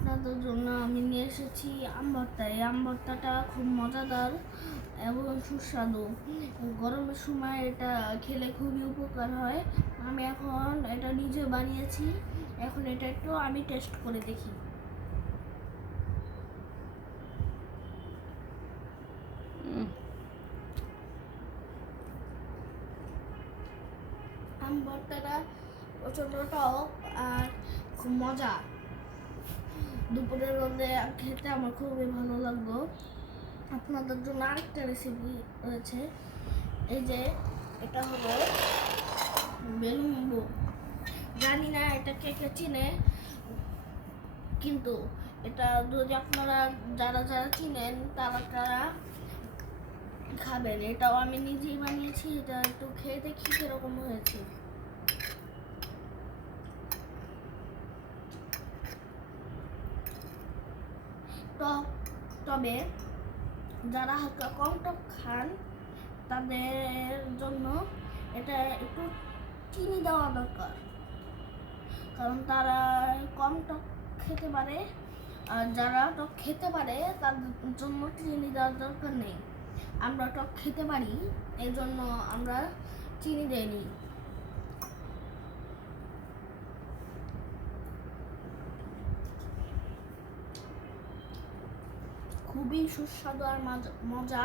আপনাদের জন্য আমি নিয়ে এসেছি আম ভর্তা। এই আম ভর্তাটা খুব মজাদার এবং সুস্বাদু। গরমের সময় এটা খেলে খুবই উপকার হয়। আমি এখন এটা নিজে বানিয়েছি। এখন এটা একটু আমি টেস্ট করে দেখি। আম ভর্তাটা প্রচণ্ড টক আর খুব মজা। দুপুরের রোদে খেতে আমার খুবই ভালো লাগলো। আপনাদের জন্য আরেকটা রেসিপি রয়েছে। এই যে এটা হলো বেলুম্বু। জানি না এটা কে কে চিনে, কিন্তু এটা যদি আপনারা যারা যারা চিনেন তারা খাবেন। এটাও আমি নিজেই বানিয়েছি। এটা একটু খেয়ে দেখি কিরকম হয়েছে। টক, তবে যারা হালকা কম টক খান তাদের জন্য এটা একটু চিনি দেওয়া দরকার, কারণ তারা কম টক খেতে পারে। আর যারা টক খেতে পারে তাদের জন্য চিনি দেওয়ার দরকার নেই। আমরা টক খেতে পারি, এই জন্য আমরা চিনি দেইনি। খুবই সুস্বাদু আর মজা।